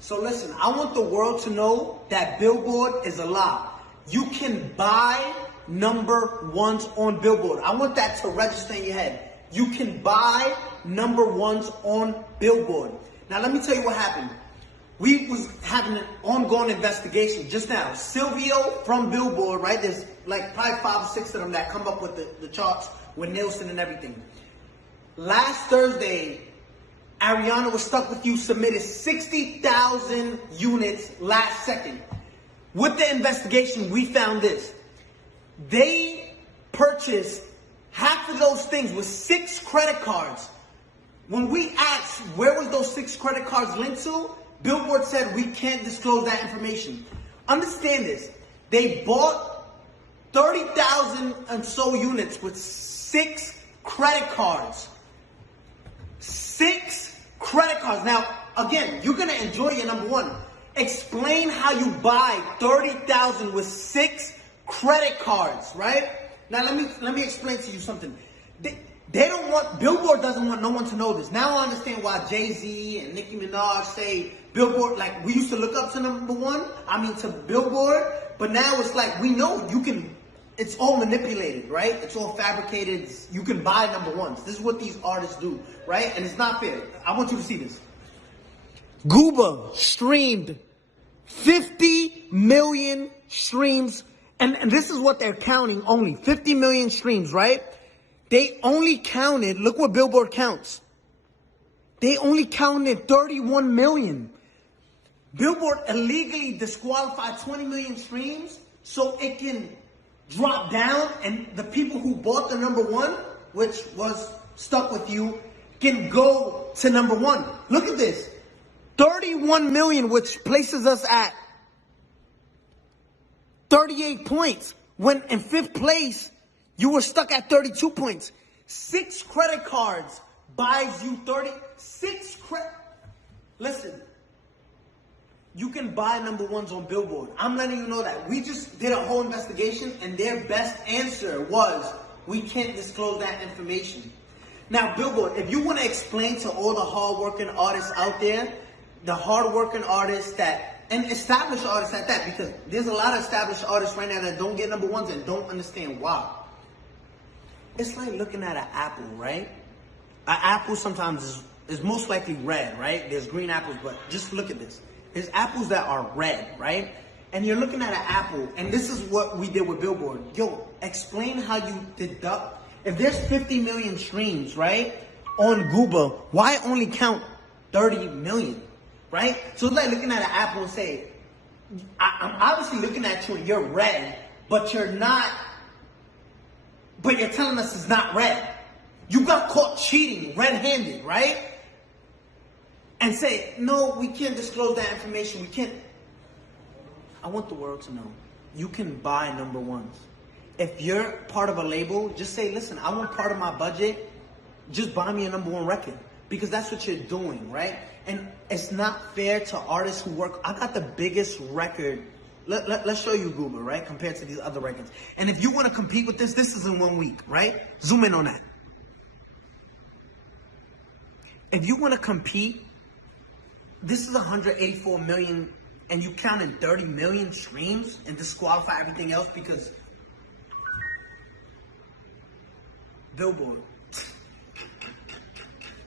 So listen, I want the world to know that Billboard is a lie. You can buy number ones on Billboard. I want that to register in your head. You can buy number ones on Billboard. Now let me tell you what happened. We was having an ongoing investigation just now. Silvio from Billboard, right? There's like probably 5 or 6 of them that come up with the charts with Nielsen and everything. Last Thursday, Ariana Was Stuck With You submitted 60,000 units last second. With the investigation, we found this. They purchased half of those things with 6 credit cards. When we asked where was those 6 credit cards linked to, Billboard said we can't disclose that information. Understand this. They bought 30,000 and so units with 6 credit cards. 6 credit cards. Now, again, you're going to enjoy your number one. Explain how you buy 30,000 with 6 credit cards, right? Now, let me explain to you something. They don't want, Billboard doesn't want no one to know this. Now I understand why Jay-Z and Nicki Minaj say Billboard, like we used to look up to number one, to Billboard, but now it's like we know you can, it's all manipulated, right? It's all fabricated. You can buy number ones. This is what these artists do, right? And it's not fair. I want you to see this. Gooba streamed 50 million streams, and this is what they're counting only, 50 million streams, right? They only counted, look what Billboard counts. They only counted 31 million. Billboard illegally disqualified 20 million streams so it can drop down and the people who bought the number one, which was Stuck With You, can go to number one. Look at this. 31 million, which places us at 38 points. When in 5th place, you were stuck at 32 points. 6 credit cards buys you 36 credit. Listen, you can buy number ones on Billboard. I'm letting you know that. We just did a whole investigation and their best answer was, we can't disclose that information. Now, Billboard, if you want to explain to all the hardworking artists out there, the hardworking artists that, and established artists at that, because there's a lot of established artists right now that don't get number ones and don't understand why. It's like looking at an apple, right? An apple sometimes is most likely red, right? There's green apples, but just look at this. There's apples that are red, right? And you're looking at an apple, and this is what we did with Billboard. Yo, explain how you deduct. If there's 50 million streams, right, on Gooba, why only count 30 million, right? So it's like looking at an apple and say, I'm obviously looking at you and you're red, but you're not. But you're telling us it's not red. You got caught cheating red-handed, right? And say, no, we can't disclose that information. We can't. I want the world to know. You can buy number ones. If you're part of a label, just say, listen, I want part of my budget. Just buy me a number one record. Because that's what you're doing, right? And it's not fair to artists who work. I got the biggest record. Let's show you gooba, right? Compared to these other records. And if you want to compete with this is in 1 week, right? Zoom in on that. If you want to compete, this is 184 million, and you count in 30 million streams and disqualify everything else because Billboard.